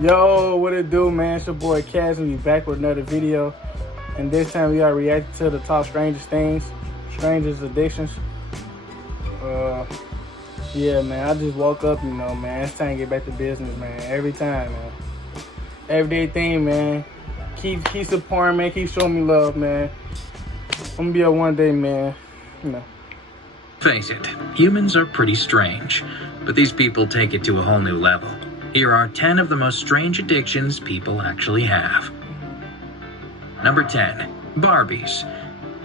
Yo, what it do, man? It's your boy Kaz, and we back with another video. And this time we are reacting to the top strangest things, strangest addictions. Yeah, man, I just woke up, man. It's time to get back to business, man. Every time, man. Everyday thing, man. Keep supporting, man. Keep showing me love, man. I'm gonna be a one day, man. Face it, humans are pretty strange, but these people take it to a whole new level. Here are 10 of the most strange addictions people actually have. Number 10. Barbies.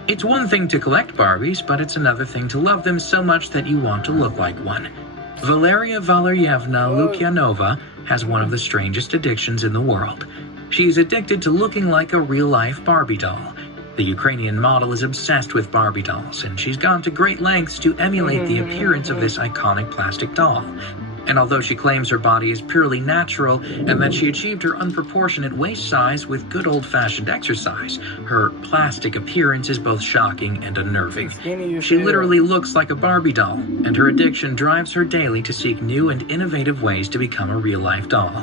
It's one thing to collect Barbies, but it's another thing to love them so much that you want to look like one. Valeria Valeryevna Lukyanova has one of the strangest addictions in the world. She's addicted to looking like a real-life Barbie doll. The Ukrainian model is obsessed with Barbie dolls, and she's gone to great lengths to emulate the appearance of this iconic plastic doll. And although she claims her body is purely natural and that she achieved her unproportionate waist size with good old-fashioned exercise, her plastic appearance is both shocking and unnerving. She literally looks like a Barbie doll, and her addiction drives her daily to seek new and innovative ways to become a real-life doll.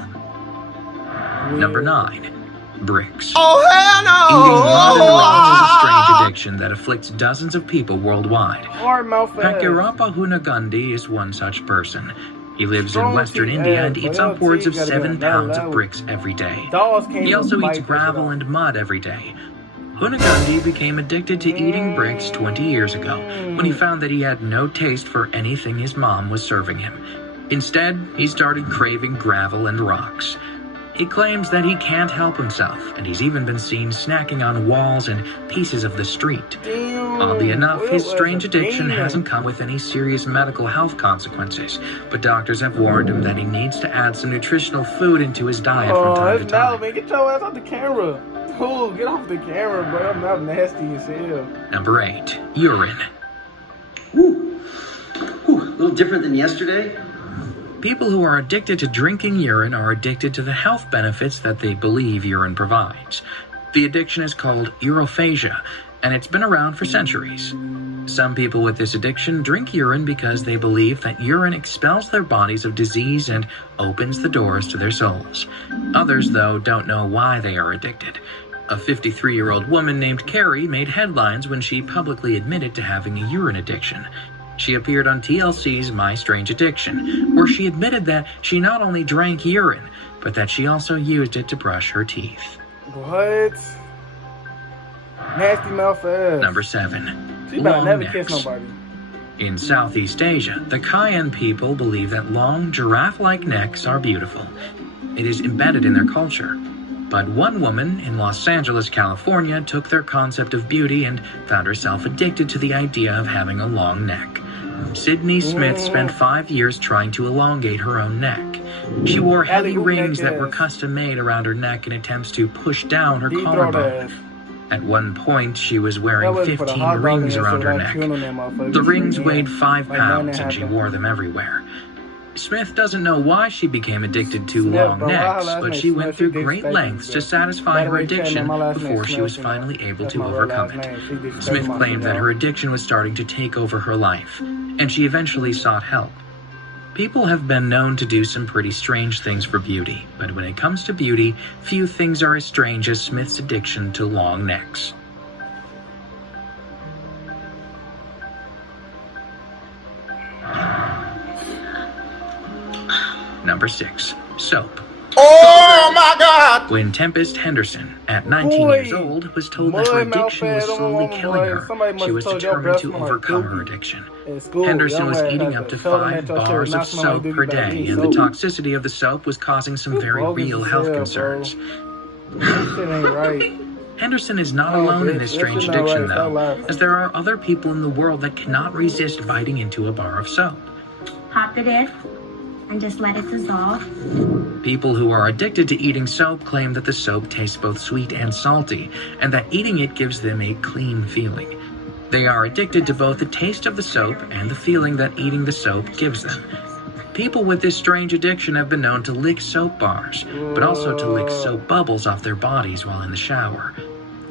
Number 9. Bricks. Oh, hell no! Eating mud and rocks is a strange addiction that afflicts dozens of people worldwide. Pakirapa Hunagandhi is one such person. He lives in Western India and eats upwards of 7 pounds of bricks every day. He also eats gravel and mud every day. Hunagandhi became addicted to eating bricks 20 years ago when he found that he had no taste for anything his mom was serving him. Instead, he started craving gravel and rocks. He claims that he can't help himself, and he's even been seen snacking on walls and pieces of the street. Oddly enough, his strange addiction hasn't come with any serious medical health consequences, but doctors have warned him that he needs to add some nutritional food into his diet from time to time. Man, get your ass off the camera. Oh, get off the camera, bro. I'm not nasty as hell. Number 8. Urine. Ooh, a little different than yesterday. People who are addicted to drinking urine are addicted to the health benefits that they believe urine provides. The addiction is called urophagia, and it's been around for centuries. Some people with this addiction drink urine because they believe that urine expels their bodies of disease and opens the doors to their souls. Others, though, don't know why they are addicted. A 53-year-old woman named Carrie made headlines when she publicly admitted to having a urine addiction. She appeared on TLC's My Strange Addiction, where she admitted that she not only drank urine, but that she also used it to brush her teeth. What? Nasty mouth ass. Number 7. She better never Long kiss necks. nobody. In Southeast Asia, the Cayenne people believe that long, giraffe-like necks are beautiful. It is embedded in their culture. But one woman in Los Angeles, California, took their concept of beauty and found herself addicted to the idea of having a long neck. Sydney Smith spent 5 years trying to elongate her own neck. She wore heavy rings that were custom-made around her neck in attempts to push down her collarbone. At one point, she was wearing 15 rings around her neck. The rings weighed 5 pounds, and she wore them everywhere. Smith doesn't know why she became addicted to long necks, but she went through great lengths to satisfy her addiction before she was finally able to overcome it. Smith claimed that her addiction was starting to take over her life, and she eventually sought help. People have been known to do some pretty strange things for beauty, but when it comes to beauty, few things are as strange as Smith's addiction to long necks. Number 6. Soap. Oh my God! When Tempest Henderson, at 19 years old, was told that her addiction was slowly killing her, she was determined to overcome her addiction. Henderson was eating up to 5 bars of soap per day, and the toxicity of the soap was causing some very real health concerns. Henderson is not alone in this strange addiction, though, as there are other people in the world that cannot resist biting into a bar of soap. Pop it in and just let it dissolve. People who are addicted to eating soap claim that the soap tastes both sweet and salty, and that eating it gives them a clean feeling. They are addicted to both the taste of the soap and the feeling that eating the soap gives them. People with this strange addiction have been known to lick soap bars, but also to lick soap bubbles off their bodies while in the shower.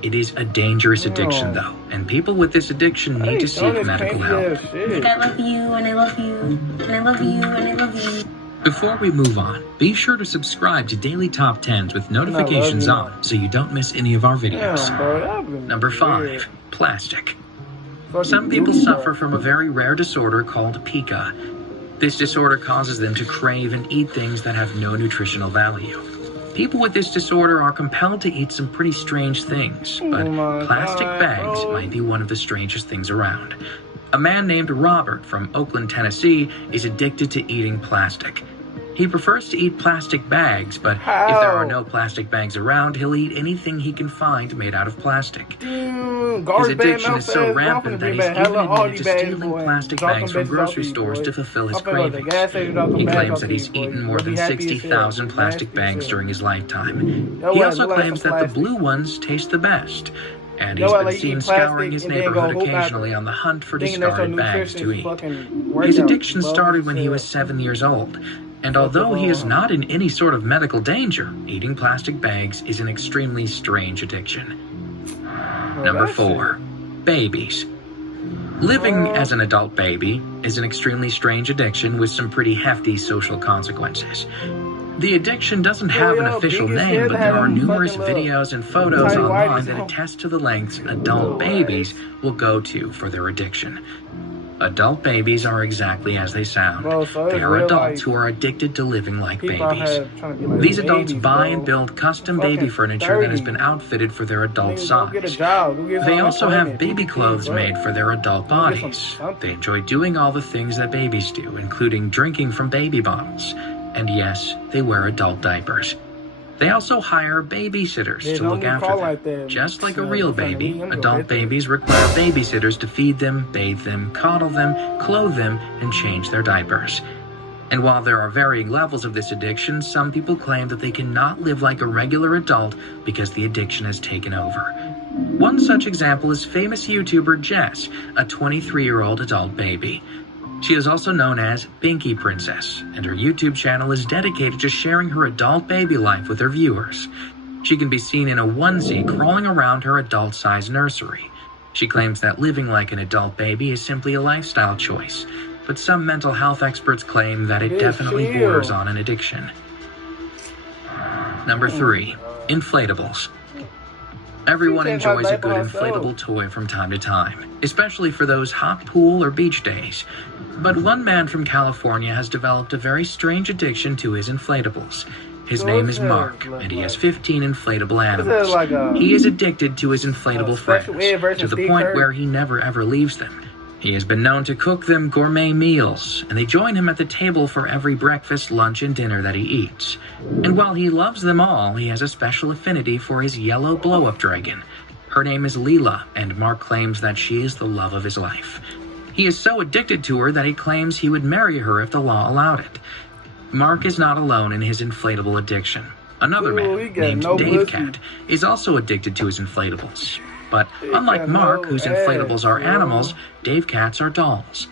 It is a dangerous addiction, though, and people with this addiction need to seek medical help. I love you, and I love you, and I love you, and I love you. Before we move on, be sure to subscribe to Daily Top 10s with notifications on so you don't miss any of our videos. Damn, bro, y'all been Number 5. weird. Plastic. Fucking Some people goofy, suffer bro. from a very rare disorder called pica. This disorder causes them to crave and eat things that have no nutritional value. People with this disorder are compelled to eat some pretty strange things, but Oh my plastic God, bags bro. might be one of the strangest things around. A man named Robert from Oakland, Tennessee, is addicted to eating plastic. He prefers to eat plastic bags, but if there are no plastic bags around, he'll eat anything he can find made out of plastic. Dude, His garbage bag addiction is so outside, rampant that bring he's back hella even admitted Aldi to bags, stealing boy. plastic Drop bags them from bitches grocery off these, stores boy. to fulfill his I'm finna go to the cravings. gas station, drop them He bags claims off that he's these, boy. eaten more You'll than be happy as hell. 60,000 plastic Nasty bags shit. during his lifetime. Yo, He what, also look like claims some that the plastic. blue ones taste the best. And Yo, he's what, been like you seen eat scouring plastic his and then neighborhood go hoop occasionally after, on the hunt for thinking that's your discarded bags nutrition to eat. fucking workout. His addiction Bogus started when he shit. was 7 years old, and although he is not in any sort of medical danger, eating plastic bags is an extremely strange addiction. Bro, Number that 4. Babies. Living as an adult baby is an extremely strange addiction with some pretty hefty social consequences. The addiction doesn't have an official name, but there are numerous videos and photos online that attest to the lengths adult babies will go to for their addiction. Adult babies are exactly as they sound. Bro, so it's They are real adults life. who are addicted to living like People out babies. here trying to be like These adults babies, buy bro. and build custom Fucking baby furniture that has 30. been outfitted for their adult Niggas go get a size. job. Go get They some also have employment. baby clothes Bro. made for their adult Go get some bodies. something. They enjoy doing all the things that babies do, including drinking from baby bottles. And yes, they wear adult diapers. They also hire babysitters They to don't look be after called them. like that. Just like a Yeah, real in front of baby, me, I'm gonna adult hit them. babies require babysitters to feed them, bathe them, coddle them, clothe them, and change their diapers. And while there are varying levels of this addiction, some people claim that they cannot live like a regular adult because the addiction has taken over. One such example is famous YouTuber Jess, a 23-year-old adult baby. She is also known as Binky Princess, and her YouTube channel is dedicated to sharing her adult baby life with her viewers. She can be seen in a onesie crawling around her adult-sized nursery. She claims that living like an adult baby is simply a lifestyle choice, but some mental health experts claim that it definitely borders on an addiction. Number 3. Inflatables. Everyone enjoys a good inflatable toy from time to time, especially for those hot pool or beach days. But one man from California has developed a very strange addiction to his inflatables. His name is Mark, and he has 15 inflatable animals. He is addicted to his inflatable friends, to the point where he never ever leaves them. He has been known to cook them gourmet meals, and they join him at the table for every breakfast, lunch, and dinner that he eats. And while he loves them all, he has a special affinity for his yellow blow-up dragon. Her name is Leela, and Mark claims that she is the love of his life. He is so addicted to her that he claims he would marry her if the law allowed it. Mark is not alone in his inflatable addiction. Another man, named Dave Cat, is also addicted to his inflatables. But unlike Mark, whose inflatables are animals, Dave Cat's are dolls.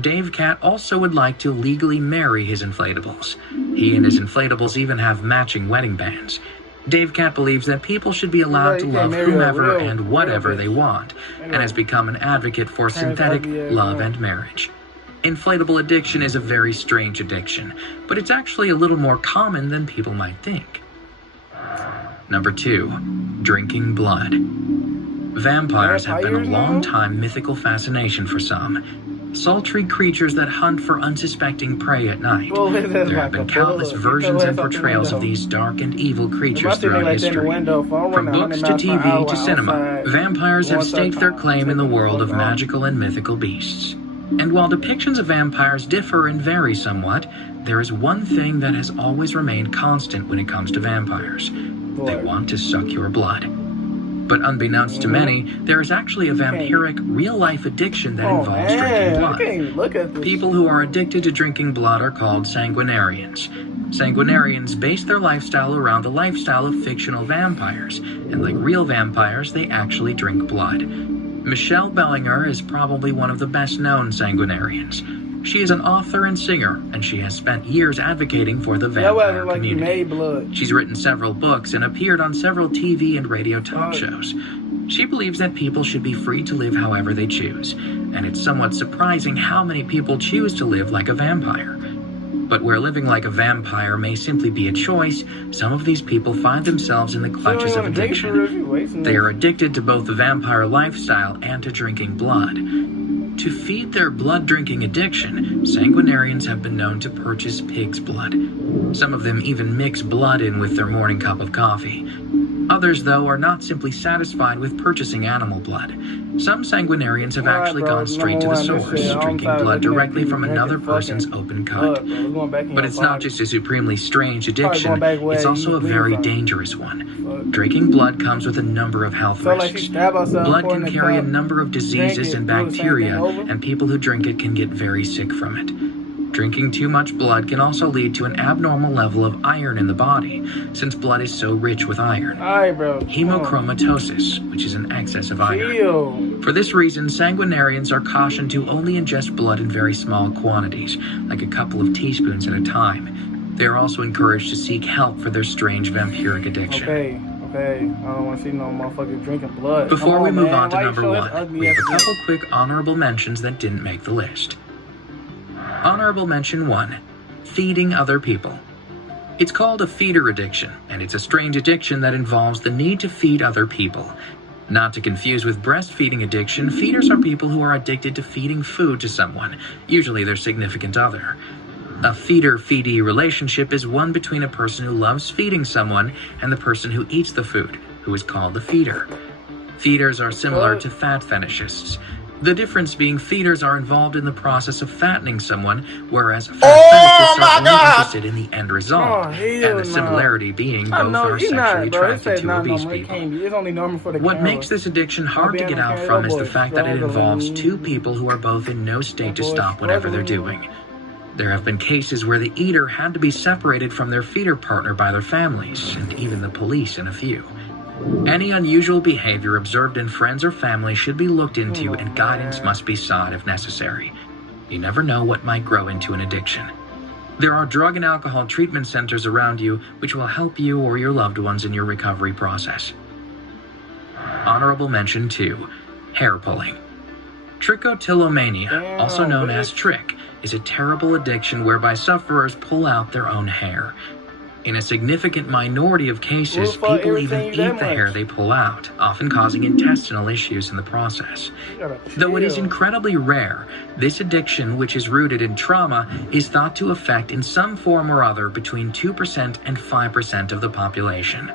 Dave Cat also would like to legally marry his inflatables. He and his inflatables even have matching wedding bands. Dave Cat believes that people should be allowed to love whomever and whatever they want, and has become an advocate for synthetic love and marriage. Inflatable addiction is a very strange addiction, but it's actually a little more common than people might think. Number 2. Drinking blood. Vampires have been a long-time mythical fascination for some. Sultry creatures that hunt for unsuspecting prey at night. There have been countless versions and portrayals of these dark and evil creatures throughout history. From books to TV to cinema, vampires have staked their claim in the world of magical and mythical beasts. And while depictions of vampires differ and vary somewhat, there is one thing that has always remained constant when it comes to vampires. They want to suck your blood. But unbeknownst to many, there is actually a vampiric, real-life addiction that involves drinking blood. People who are addicted to drinking blood are called sanguinarians. Sanguinarians base their lifestyle around the lifestyle of fictional vampires, and like real vampires, they actually drink blood. Michelle Bellinger is probably one of the best-known sanguinarians. She is an author and singer, and she has spent years advocating for the vampire community. She's written several books and appeared on several TV and radio talk shows. She believes that people should be free to live however they choose, and it's somewhat surprising how many people choose to live like a vampire. But where living like a vampire may simply be a choice, some of these people find themselves in the clutches of addiction. They are addicted to both the vampire lifestyle and to drinking blood. To feed their blood-drinking addiction, sanguinarians have been known to purchase pig's blood. Some of them even mix blood in with their morning cup of coffee. Others, though, are not simply satisfied with purchasing animal blood. Some sanguinarians have actually gone straight to the source, drinking blood directly from another person's open cut. But it's not just a supremely strange addiction, it's also a very dangerous one. Drinking blood comes with a number of health risks. Blood can carry a number of diseases and bacteria, and people who drink it can get very sick from it. Drinking too much blood can also lead to an abnormal level of iron in the body, since blood is so rich with iron. Hemochromatosis, which is an excess of iron. For this reason, sanguinarians are cautioned to only ingest blood in very small quantities, like a couple of teaspoons at a time. They are also encouraged to seek help for their strange vampiric addiction. Okay, I don't want to see no motherfucker drinking blood. Before we move on to number one, we have a couple quick honorable mentions that didn't make the list. Honorable mention 1. Feeding other people. It's called a feeder addiction, and it's a strange addiction that involves the need to feed other people. Not to confuse with breastfeeding addiction, feeders are people who are addicted to feeding food to someone, usually their significant other. A feeder-feedee relationship is one between a person who loves feeding someone and the person who eats the food, who is called the feeder. Feeders are similar to fat fetishists. The difference being feeders are involved in the process of fattening someone, whereas fat fetishists are only interested in the end result, and the similarity being both are sexually attracted to obese people. What makes this addiction hard to get out from is the fact that it involves two people who are both in no state to stop whatever they're doing. There have been cases where the eater had to be separated from their feeder partner by their families, and even the police in a few. Any unusual behavior observed in friends or family should be looked into, and guidance must be sought if necessary. You never know what might grow into an addiction. There are drug and alcohol treatment centers around you which will help you or your loved ones in your recovery process. Honorable mention 2. Hair pulling. Trichotillomania, also known as trick, is a terrible addiction whereby sufferers pull out their own hair. In a significant minority of cases, people even eat the hair they pull out, often causing intestinal issues in the process. Though it is incredibly rare, this addiction, which is rooted in trauma, is thought to affect in some form or other between 2% and 5% of the population.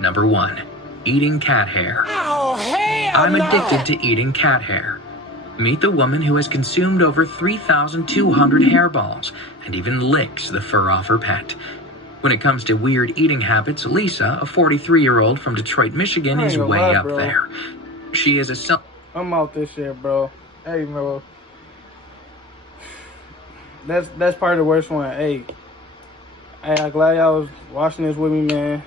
Number 1. Eating cat hair. I'm addicted to eating cat hair. Meet the woman who has consumed over 3,200 hairballs and even licks the fur off her pet. When it comes to weird eating habits, Lisa, a 43-year-old from Detroit, Michigan, is way up there. She is a I'm out this shit, bro. Hey, bro. That's probably the worst one. Hey, I'm glad y'all was watching this with me, man.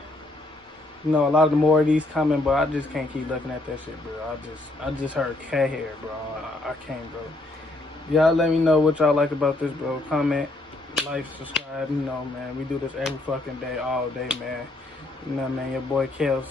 You know, a lot of the more of these coming, but I just can't keep looking at that shit, bro. I just heard cat hair, bro. I can't, bro. Y'all let me know what y'all like about this, bro. Comment, like, subscribe. You know, man, we do this every fucking day, all day, man. You know, man, your boy Kels.